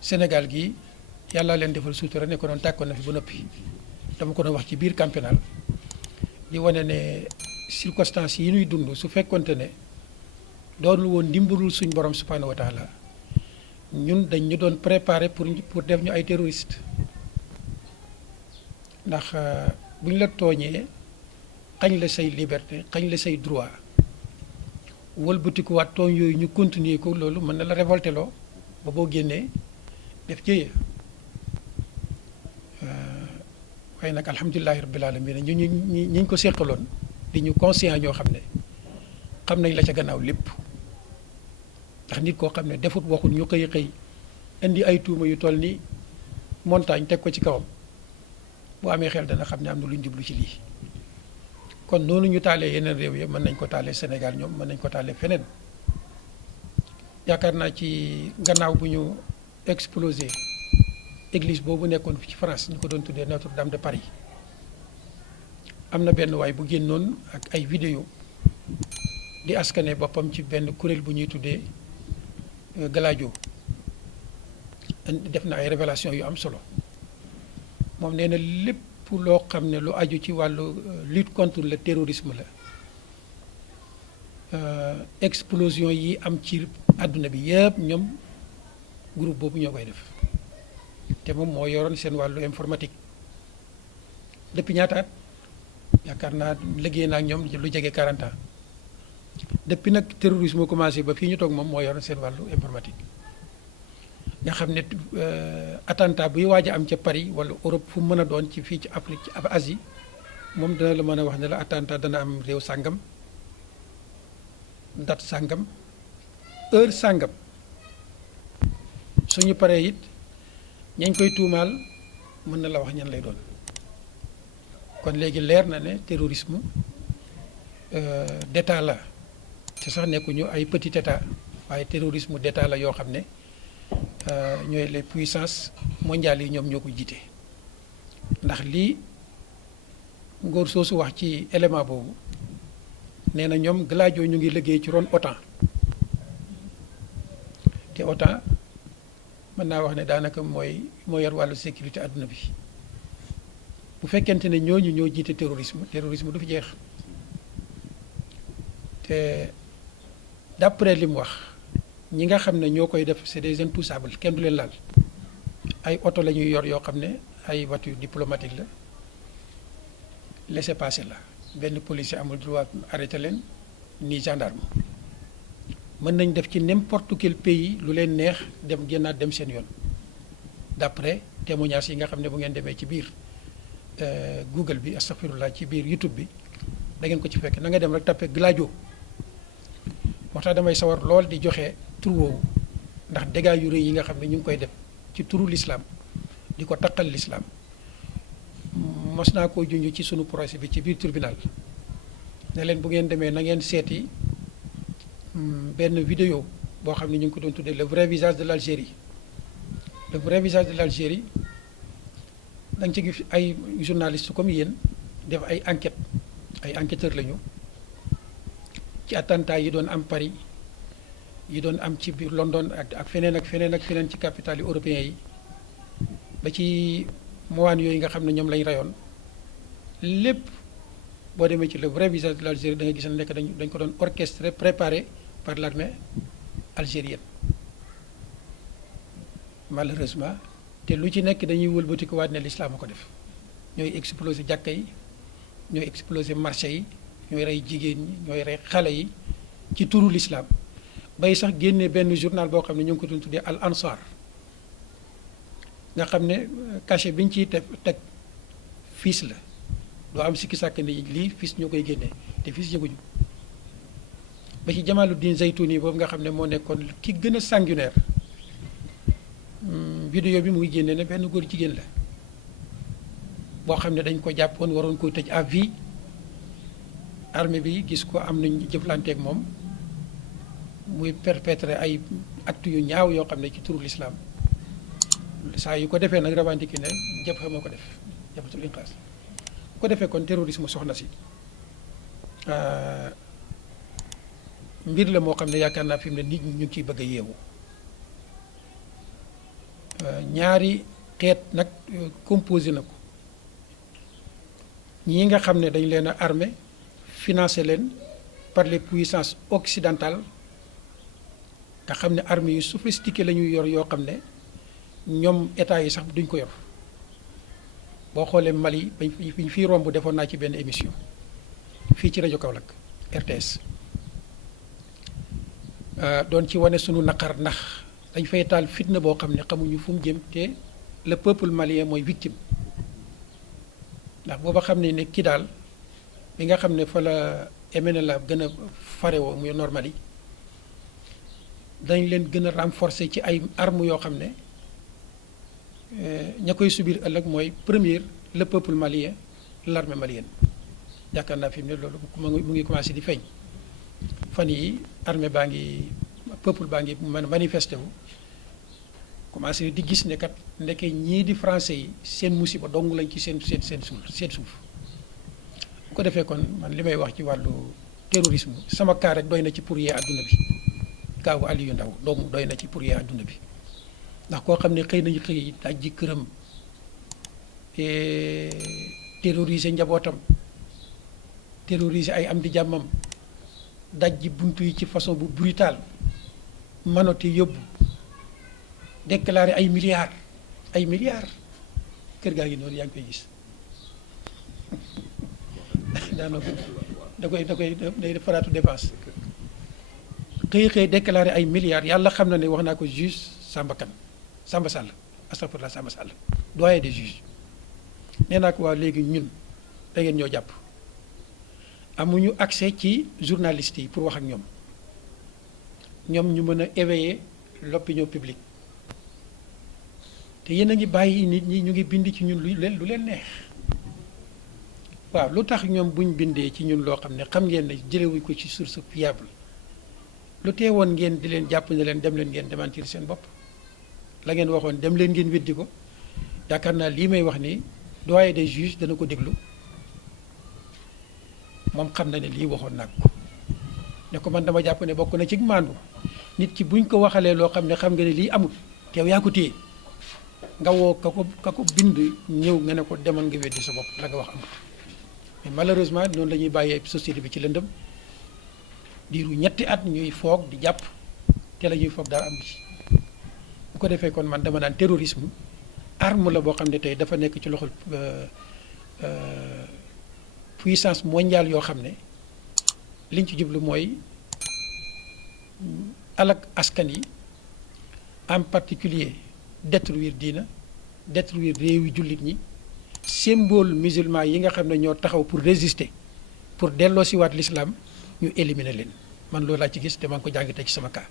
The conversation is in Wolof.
Sénégal gi yàlla leen defal suutura ne ko doon tàkkoon na fi ba noppi dama ko doon wax ci biir camp pénal di wane ne circonstances yi ñuy dund su fekkonte ne doonul woon ndimbalul suñ borom subhanahu wa taala ñun dañ ñu doon préparer pour def ñu ay terroristes ndax bu ñu la tooñee xañ la say liberté xañ la say droit wëlbatikuwaat tooñ yooyu ñu continuer ko loolu mën na la révolté loo ba boo génnee def jëye waaye nag alhamdulilahi rabbil alamin ñu ko seqaloon di ñu conscient ñoo xam ne xam nañ la ca gannaaw lépp ndax nit koo xam ne defut waxut ñu xëy xëy indi ay tuuma yu toll ni montagne teg ko ci kawam bu amee xel dana xam ne am na lu ñu jublu ci lii kon noonu ñu taalee yeneen réew yi mën nañ ko taalee Sénégal ñoom mën nañ ko taalee feneen yaakaar naa ci gannaaw bu ñu explosé église boobu nekkoon fi ci France ñu ko doon tuddee Notre-Dame de Paris am na benn waay bu génnoon ak ay vidéo di askane boppam ci benn kuréel bu ñuy tuddee Gladio def na ay révélation yu am solo moom nee na lépp loo xam ne lu aju ci wàllu lutte contre le terrorisme la explosion yi am ci àdduna bi yëpp ñoom groupe boobu ñoo koy def te moom moo yoroon seen wàllu informatique depuis ñaata at yaakaar naa liggéey naa ak ñoom lu jege 40 ans depuis nag terrorisme commencé ba fii ñu toog moom moo yoroon seen wàllu informatique nga xam ne attentat buy waaj a am ca Paris wala Europe fu mu mën a doon ci fii ci Afrique ci Asie moom dana la mën a wax ne la attentat dana am réew sàngam date sàngam heure sàngam suñu paree it ñañ koy tuumaal mën na la wax ñan lay doon kon léegi leer na ne terrorisme d'état la te sax nekkuñu ay petit état waaye terrorisme d'état la yoo xam ne ñooy les puissances mondiales yi ñoom ñoo ko jiite ndax lii ngóor soosu wax ci élément boobu nee na ñoom Gladio ñu ngi liggéey ci ron OTAN te OTAN mën naa wax ne daanaka moo yor wàllu sécurité àdduna bi bu fekkente ne ñooñu ñoo jiite terrorisme du fi jeex te d'après li mu wax ñi nga xam ne ñoo koy def c'est des intouchables kenn du leen laal ay oto la ñuy yor yoo xam ne ay voiture diplomatique la laissez-passer la benn policier amul droit arrêté leen ni gendarme mën nañ def ci n'importe quel pays lu leen neex dem génnaat dem seen yoon d'après témoignages yi nga xam ne bu ngeen demee ci biir Google bi astaghfirullah ci biir YouTube bi da ngeen ko ci fekk na nga dem rek tapé Gladio moo tax damay sawar lool di joxe tur woowu ndax dégâts yu rëy yi nga xam ne ñu ngi koy def ci turu l'islam di ko taqal l'islam mos naa koo junj ci sunu procès bi ci biir tribunal ne leen bu ngeen demee na ngeen seeti benn vidéo boo xam ne ñu ngi ko doon tuddee le vrai visage de l'Algérie le vrai visage de l'Algérie da nga ci gis ay journalistes comme yéen def ay enquêteurs lañu ci attentat yi doon am Paris yi doon am ci biir London ak feneen ci capitales yi européens yi ba ci mowaan yooyu nga xam ne ñoom lañ rayoon lépp boo demee ci le vrai visage de l'Algérie da nga gis ne nekk dañ ko doon orchestré préparé par l'armée algérienne malheureusement te lu ci nekk dañuy wëlbati ko waat ne l'islam a ko def ñooy exploser jàkka yi ñooy exploser marché yi ñooy rey jigéen ñi ñooy rey xale yi ci turu l'islam bay sax génne benn journal boo xam ne ñu ngi ko doon tuddee Al Ansar nga xam ne cachet bi ñu ciy teg fiis la doo am sikki sàkk ni lii fiis ñoo koy génnee te fiis yëguñu ba ci Jamaluddin Zaytouni boobu nga xam ne moo nekkoon ki gën a sanguinaire vidéo bi mu ngi génne ne benn góor jigéen la boo xam ne dañ ko jàppoon waroon ko tëj à vie armée bi gis ko am nañ jëflanteeg moom muy perpétrer ay actes yu ñaaw yoo xam ne ci turu l'islam saa yu ko defee nag revendiqué ne jëf moo ko def jëfatul inqaas bu ko defee kon terrorisme soxna si mbir la moo xam ne yaakaar naa fi mu ne nit ñi ñu ngi ciy bëgg a yeewu ñaari xeet nag composé na ko ñii nga xam ne dañ leen a armé financé leen par les puissances occidentales nga xam ne armée yu sophistiqué la ñuy yor yoo xam ne ñoom état yi sax duñ ko yor boo xoolee Mali bañ fii romb defoon naa ci benn émission fii ci rajo Kaolack RTS doon ci wane sunu naqar ndax dañ fay taal fitna boo xam ne xamuñu fu mu jëm te le peuple malien mooy victime ndax booba xam ne kii daal bi nga xam ne fa la MNLA gën a farewoo muy Normandie dañ leen gën a renforcer ci ay armes yoo xam ne ña koy subir ëllëg mooy première le peuple malien l'armée malienne yaakaar naa fi mu ne loolu mu ngi commencé di feeñ fan yi armée baa ngi peuple baa ngi manifesté wu commencé di gis ne kat ndeke ñii di français yi seen musiba dong lañ ci seen suuf bu ko defee kon man li may wax ci wàllu terrorisme sama cas rek doy na ci pour yee àdduna bi kaawu Aliou Ndao doomu doy na ci pour yee àdduna bi ndax koo xam ne xëy nañu xëy daj ji këram terroriser njabootam terroriser ay am di jàmmam daj ji buntu yi ci façon bu brutal manote yóbbu déclarer ay milliards kër gaa ngi noonu yaa ngi koy gis daanaka day faraatu dépense xëy déclarer ay milliards yàlla xam na ne wax naa ko juge Samba Sall astafurlah Samba Sall doyen des juges nee naa ko waaw léegi ñun da ngeen ñoo jàpp amuñu accès ci journalistes yi pour wax ak ñoom ñu mën a éveiller l'opinion publique te yéen a ngi bàyyi nit ñi ñu ngi bind ci ñun lu leen neex waaw lu tax ñoom buñ bindee ci ñun loo xam ne xam ngeen ne jëlewuñ ko ci source fiable lu teewoon ngeen di leen jàpp ne leen dem leen ngeen démentir seen bopp la ngeen waxoon dem leen ngeen weddi ko yaakaar naa lii may wax ni doyen des juges dana ko déglu moom xam na ne lii waxoon naa ko ne ko man dama jàpp ne bokk na ci maandu nit ki buñ ko waxalee loo xam ne xam nga ne lii amul teew yaa ko téye nga woo ka ko bind ñëw nga ne ko demal nga weddi sa bopp la nga wax amul mais malheureusement noonu la ñuy bàyyee société bi ci lëndëm diiru ñetti at ñuy foog di jàpp te la ñuy foog dara am ci bu ko defee kon man dama naan terrorisme arme la boo xam ne tey dafa nekk ci loxol puissance mondiale yoo xam ne liñ ci jublu mooy alak askan yi en particulier détruire diina détruire réewi jullit ñi symbole musulman yi nga xam ne ñoo taxaw pour résister pour delloosiwaat l'islam ñu éliminer leen man loolu laa ci gis te maa ngi ko jàngate ci sama cas